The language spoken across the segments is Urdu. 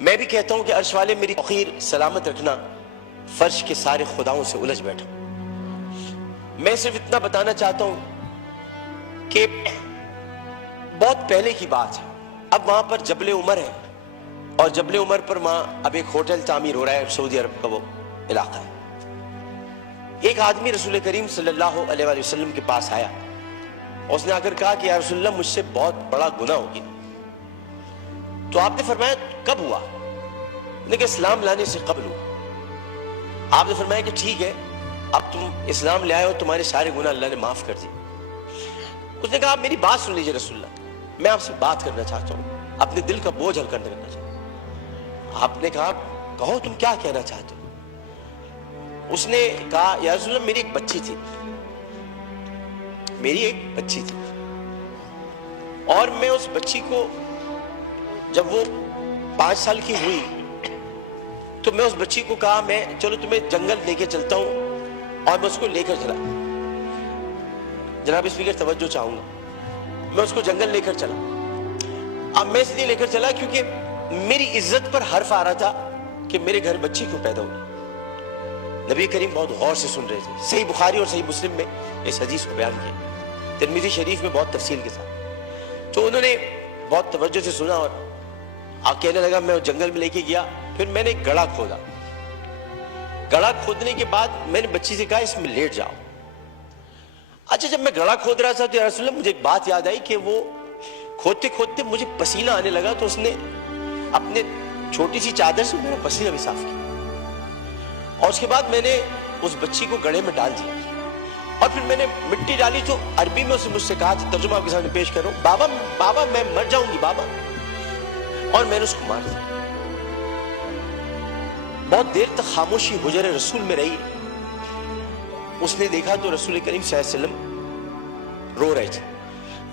میں بھی کہتا ہوں کہ عرش والے میری توقیر سلامت رکھنا، فرش کے سارے خداؤں سے الجھ بیٹھا۔ میں صرف اتنا بتانا چاہتا ہوں کہ بہت پہلے کی بات ہے، اب وہاں پر جبل عمر ہے، اور جبل عمر پر وہاں اب ایک ہوٹل تعمیر ہو رہا ہے، سعودی عرب کا وہ علاقہ ہے۔ ایک آدمی رسول کریم صلی اللہ علیہ وآلہ وسلم کے پاس آیا، اس نے آ کر کہا کہ یا رسول اللہ مجھ سے بہت بڑا گناہ ہو گیا۔ تو آپ نے فرمایا کب ہوا؟ نے کہا اسلام لانے سے قبل ہوا۔ آپ نے فرمایا کہ ٹھیک ہے، اب تم اسلام لے آئے ہو، تمہارے سارے گناہ اللہ نے معاف کر دیے۔ اس نے کہا آپ میری بات سن لیجئے رسول اللہ، میں آپ سے بات کرنا چاہتا ہوں، اپنے دل کا بوجھ ہلکا کرنا چاہتا ہوں۔ آپ نے کہا کہو تم کیا کہنا چاہتے ہو؟ اس نے کہا یا رسول اللہ میری ایک بچی تھی، اور میں اس بچی کو جب وہ 5 سال کی ہوئی تو میں اس بچی کو کہا میں چلو تمہیں جنگل لے کے چلتا ہوں، اور میں اس کو لے کر چلا۔ جناب اسپیکر توجہ چاہوں گا، میں اس کو جنگل لے کر چلا۔ اب میں اس لیے لے کر چلا کیونکہ میری عزت پر حرف آ رہا تھا کہ میرے گھر بچی کیوں پیدا ہوئی۔ نبی کریم بہت غور سے سن رہے تھے، صحیح بخاری اور صحیح مسلم میں اس حدیث کو بیان کیا، ترمذی شریف میں بہت تفصیل کے ساتھ۔ تو انہوں نے بہت توجہ سے سنا، اور آپ کہنے لگا میں جنگل میں لے کے گیا، پھر میں نے ایک گڑھا کھودا۔ گڑھا کھودنے کے بعد میں نے بچی سے کہا اس میں لیٹ جاؤ۔ اچھا جب میں گڑھا کھود رہا تھا تو یا رسول اللہ مجھے ایک بات یاد آئی کہ وہ کھودتے کھودتے مجھے پسینہ آنے لگا، تو اس نے اپنے چھوٹی سی چادر سے میرا پسینہ بھی صاف کیا، اور اس کے بعد میں نے اس بچی کو گڑھے میں ڈال دیا، اور پھر میں نے مٹی ڈالی تو عربی میں اسے مجھ سے کہا، ترجمہ آپ کے سامنے پیش کر رہا ہوں، بابا بابا میں مر جاؤں گی بابا، اور میں نے اس کو مار دیا۔ بہت دیر تک خاموشی حجر رسول میں رہی۔ اس نے دیکھا تو رسول کریم صلی اللہ علیہ وسلم رو رہے تھے۔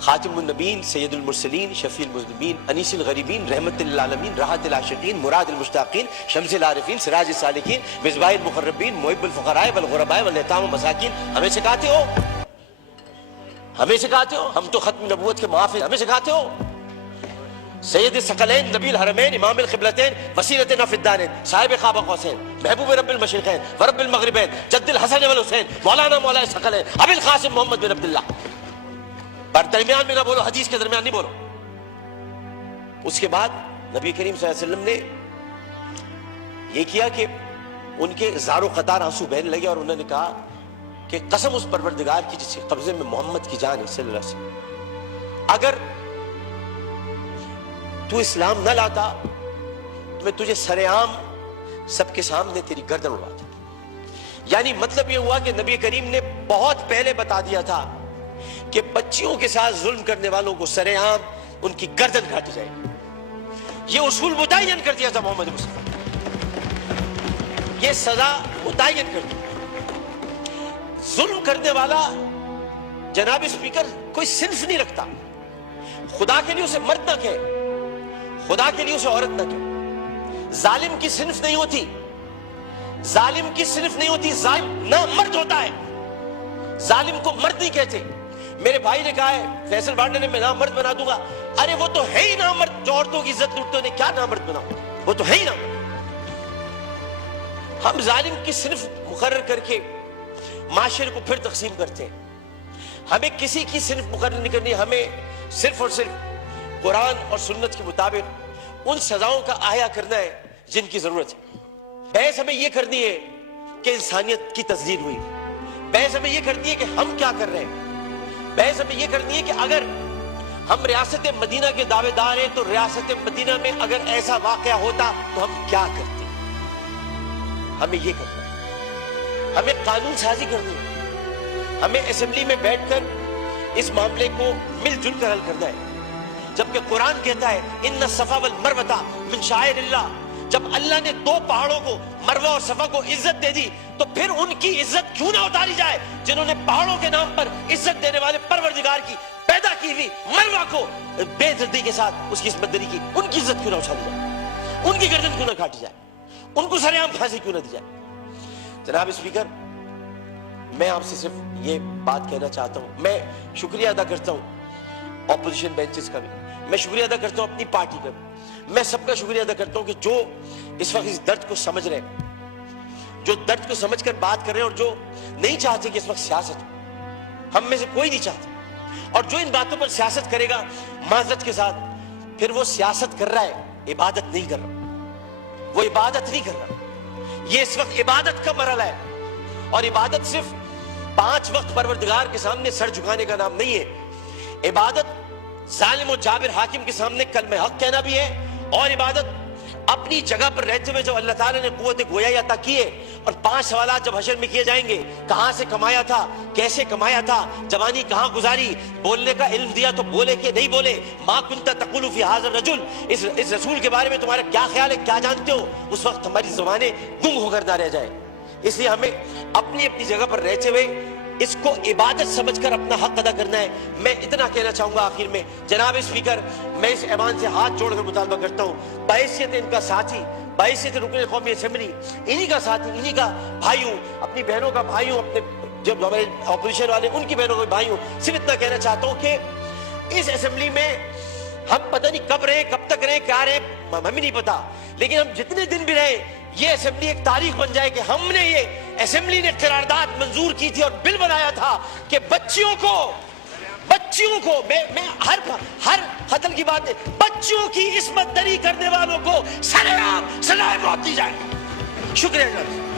خاتم النبیین، سید المرسلین، شفیع المذنبین، انیس الغریبین، رحمت للعالمین، راحت العاشقین، مراد المشتاقین، شمس العارفین، سراج السالکین، مصباح المقربین، محب الفقراء والغرباء والیتام والمساکین، ہمیں سکھاتے ہو، ہم تو ختم نبوت کے محافظ، ہمیں سکھاتے ہو۔ سید الثقلین، نبی الحرمین، امام القبلتین، وسیلتنا فی الدارین، صاحب قاب قوسین، محبوب رب المشرقین ورب المغربین، جد الحسن والحسین، مولانا مولا الثقلین، ابی القاسم محمد بن عبداللہ۔ پر درمیان میں نہ بولو، حدیث کے درمیان نہیں بولو۔ اس کے بعد نبی کریم صلی اللہ علیہ وسلم نے یہ کیا کہ ان کے زار و قطار آنسو بہنے لگے، اور انہوں نے کہا کہ قسم اس پروردگار کی جس کے قبضے میں محمد کی جان ہے صلی اللہ علیہ وسلم، اگر تو اسلام نہ لاتا تو میں تجھے سر عام سب کے سامنے تیری گردن اڑاتا۔ یعنی مطلب یہ ہوا کہ نبی کریم نے بہت پہلے بتا دیا تھا کہ بچیوں کے ساتھ ظلم کرنے والوں کو سر عام ان کی گردن کاٹی جائے گی۔ یہ اصول متعین کر دیا تھا محمد مصطفیٰ، یہ سزا متعین کر دی۔ ظلم کرنے والا جناب اسپیکر کوئی صنف نہیں رکھتا، خدا کے لیے اسے مرد نہ کہے، خدا کے لیے اسے عورت نہ کہے۔ ظالم کی صنف نہیں ہوتی، ظالم کی صنف نہیں ہوتی، ظالم نہ مرد ہوتا ہے، ظالم کو مرد نہیں کہتے۔ میرے بھائی نے کہا ہے فیصل بانڈے نے میں نامرد بنا دوں گا، ارے وہ تو ہے ہی نامرد، جو عورتوں کی عزت لوٹتے انہیں کیا نامرد بناؤ، وہ تو ہے ہی نامرد۔ ہم ظالم کی صنف مقرر کر کے معاشرے کو پھر تقسیم کرتے ہیں۔ ہمیں کسی کی صنف مقرر نہیں کرنی، ہمیں صرف اور صرف قرآن اور سنت کے مطابق ان سزاؤں کا احیا کرنا ہے جن کی ضرورت ہے۔ بحث ہمیں یہ کرنی ہے کہ انسانیت کی تزلیل ہوئی، بحث ہمیں یہ کرنی ہے کہ ہم کیا کر رہے ہیں، بحث ہمیں یہ کرنی ہے کہ اگر ہم ریاست مدینہ کے دعوے دار ہیں تو ریاست مدینہ میں اگر ایسا واقعہ ہوتا تو ہم کیا کرتے۔ ہمیں یہ کرنا ہے، ہمیں قانون سازی کرنی ہے، ہمیں اسمبلی میں بیٹھ کر اس معاملے کو مل جل کر حل کرنا ہے۔ جبکہ قرآن کہتا ہے ان الصفا والمروہ من شعائر اللہ، جب اللہ نے 2 پہاڑوں کو مروہ اور صفا کو عزت دے دی تو پھر ان کی عزت کیوں نہ اتاری جائے، جنہوں نے پہاڑوں کے نام پر عزت دینے والے پروردگار کی پیدا کی ہوئی مروہ کو بے عزتی کے ساتھ اس کی عصمت دری کی، ان کی عزت کیوں نہ اچھالی جائے، ان کی گردن کیوں نہ کاٹی جائے، ان کو سر عام پھانسی کیوں نہ دی جائے۔ جناب اسپیکر، میں آپ سے صرف یہ بات کہنا چاہتا ہوں، میں شکریہ ادا کرتا ہوں اپوزیشن بینچز کا بھی، میں شکریہ ادا کرتا ہوں اپنی پارٹی کا بھی، میں سب کا شکریہ ادا کرتا ہوں کہ جو اس وقت اس درد کو سمجھ رہے ہیں, جو درد کو سمجھ کر بات کر رہے ہیں, اور جو نہیں چاہتے کہ اس وقت سیاست ہو. ہم میں سے کوئی نہیں چاہتا, اور جو ان باتوں پر سیاست کرے گا معذرت کے ساتھ, پھر وہ سیاست کر رہا ہے, عبادت نہیں کر رہا. وہ عبادت نہیں کر رہا. یہ اس وقت عبادت کا مرحلہ ہے, اور عبادت صرف 5 وقت پروردگار کے سامنے سر جھکانے کا نام نہیں ہے. عبادت ظالم و جابر حاکم کے سامنے کلمہ حق کہنا بھی ہے, اور عبادت اپنی جگہ پر رہتے ہوئے جب اللہ تعالیٰ نے قوت گویائی عطا کی ہے, اور 5 سوالات جب حشر میں کیے جائیں گے, کہاں سے کمایا تھا, کیسے کمایا تھا, جوانی کہاں گزاری, بولنے کا علم دیا تو بولے کہ نہیں بولے, ما کنت تقول فی ھذا الرجل, اس رسول کے بارے میں تمہارا کیا خیال ہے, کیا جانتے ہو, اس وقت ہماری زبانیں گم ہو کر نہ رہ جائے. اس لیے ہمیں اپنی اپنی جگہ پر رہتے ہوئے اس کو عبادت سمجھ کر اپنا حق ادا کرنا ہے. میں اتنا کہنا چاہوں گا آخر میں, جناب اسپیکر, میں اس ایوان سے ہاتھ جوڑ کر مطالبہ کرتا ہوں, بحیثیت ان کا ساتھی, بحیثیت رکن قومی اسمبلی, انہی کا ساتھی, انہی کا بھائی ہوں, اپنی بہنوں کا بھائی ہوں, اپنے جو ہمارے اپوزیشن والے ان کی بہنوں کا بھائی ہوں, صرف اتنا کہنا چاہتا ہوں کہ اس اسمبلی میں ہم پتہ نہیں کب رہے, کب تک رہے, کیا رہے, ہمیں نہیں پتا, لیکن ہم جتنے دن بھی رہے, یہ اسمبلی ایک تاریخ بن جائے کہ ہم نے, یہ اسمبلی نے قرارداد منظور کی تھی اور بل بنایا تھا کہ بچیوں کو میں ہر قتل کی بات ہے, بچیوں کی عصمت دری کرنے والوں کو سزائے موت دی جائے. شکریہ جناب.